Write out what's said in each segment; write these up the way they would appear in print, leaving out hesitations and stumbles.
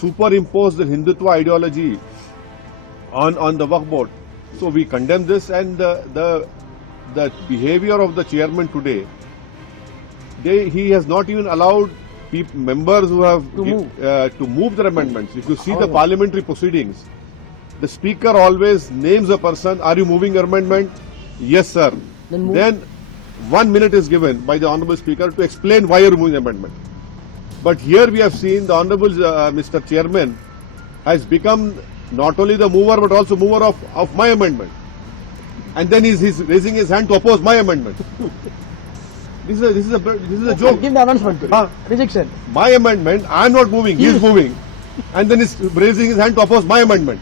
superimpose the Hindutva ideology on the Waqf board. So we condemn this, and the behavior of the chairman today, he has not even allowed members who have to move their amendments. If you see the parliamentary proceedings, the speaker always names a person, are you moving your amendment? Yes, sir. Then 1 minute is given by the honourable speaker to explain why you are moving the amendment. But here we have seen the honourable Mr. Chairman has become not only the mover but also mover of my amendment. And then he's raising his hand to oppose my amendment. This is a joke. Give the announcement. Rejection. My amendment, I am not moving, he is moving. And then he's raising his hand to oppose my amendment.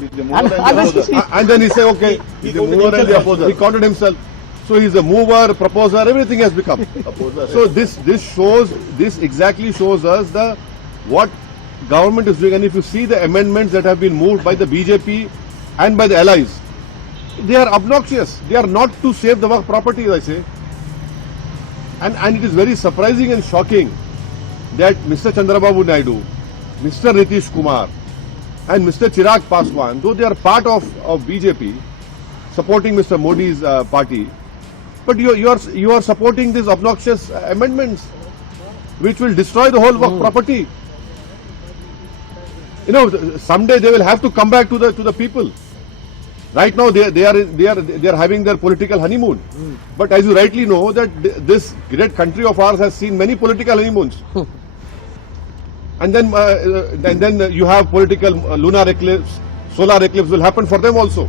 And then he say, okay, he's the mover and the opposer. He counted himself. So he's a mover, proposer, everything has become. So this exactly shows us what government is doing. And if you see the amendments that have been moved by the BJP and by the allies, they are obnoxious. They are not to save the Waqf property, I say. And it is very surprising and shocking that Mr. Chandrababu Naidu, Mr. Nitish Kumar, and Mr. Chirag Paswan, though they are part of BJP, supporting Mr. Modi's party, but you are supporting these obnoxious amendments, which will destroy the whole Waqf property. You know, someday they will have to come back to the people. Right now they are having their political honeymoon. But as you rightly know, that this great country of ours has seen many political honeymoons. And then you have political lunar eclipse, solar eclipse will happen for them also.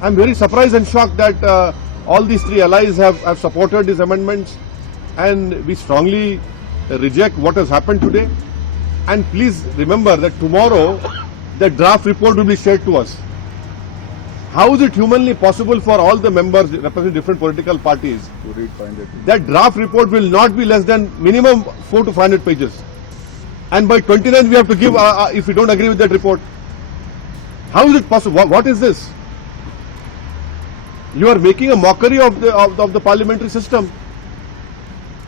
I am very surprised and shocked that all these three allies have supported these amendments, and we strongly reject what has happened today. And please remember that tomorrow the draft report will be shared to us. How is it humanly possible for all the members representing different political parties to read 500? That draft report will not be less than minimum 400 to 500 pages. And by 29th we have to give if we don't agree with that report. How is it possible? What is this? You are making a mockery of the parliamentary system.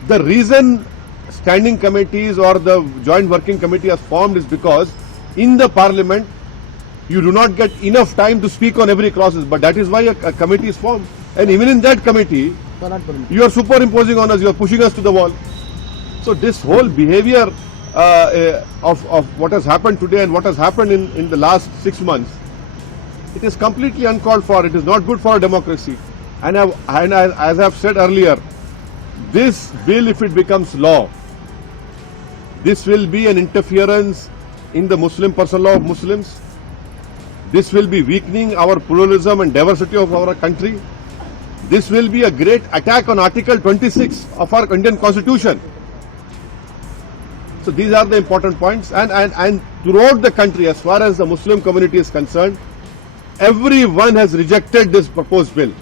The reason standing committees or the joint working committee has formed is because in the parliament you do not get enough time to speak on every clause, but that is why a committee is formed. And even in that committee, you are superimposing on us, you are pushing us to the wall. So this whole behavior of what has happened today and what has happened in the last 6 months, it is completely uncalled for. It is not good for democracy. And as I have said earlier, this bill, if it becomes law, this will be an interference in the Muslim personal law of Muslims. This will be weakening our pluralism and diversity of our country. This will be a great attack on Article 26 of our Indian Constitution. So these are the important points. And throughout the country, as far as the Muslim community is concerned, everyone has rejected this proposed bill.